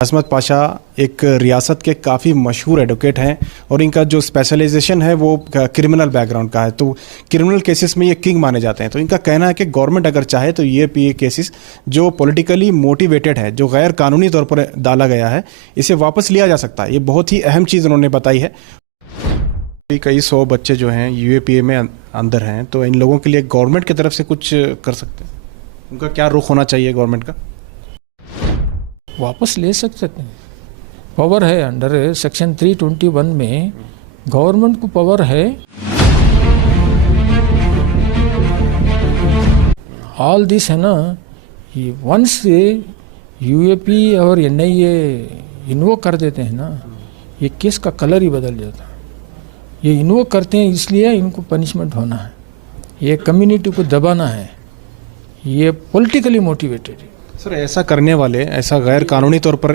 अजमत पाशा एक रियासत के काफ़ी मशहूर एडवोकेट हैं और इनका जो स्पेशलाइजेशन है वो क्रिमिनल बैकग्राउंड का है। तो क्रिमिनल केसेस में ये किंग माने जाते हैं। तो इनका कहना है कि गवर्नमेंट अगर चाहे तो ये पीए केसेस जो पॉलिटिकली मोटिवेटेड है, जो गैर कानूनी तौर पर डाला गया है, इसे वापस लिया जा सकता है। ये बहुत ही अहम चीज़ उन्होंने बताई है। कई 100 बच्चे जो हैं यूएपीए में अंदर हैं, तो इन लोगों के लिए गवर्नमेंट की तरफ से कुछ कर सकते हैं? उनका क्या रुख होना चाहिए गवर्नमेंट का? वापस ले सकते हैं, पावर है। अंडर सेक्शन 321 में गवर्नमेंट को पावर है। ऑल दिस है ना, ये वंस यूएपी और एनआईए इन्वोक कर देते हैं ना, ये केस का कलर ही बदल जाता है। ये इन्वोक करते हैं इसलिए इनको पनिशमेंट होना है, ये कम्युनिटी को दबाना है, ये पॉलिटिकली मोटिवेटेड है। सर, ऐसा करने वाले, ऐसा गैर कानूनी तौर पर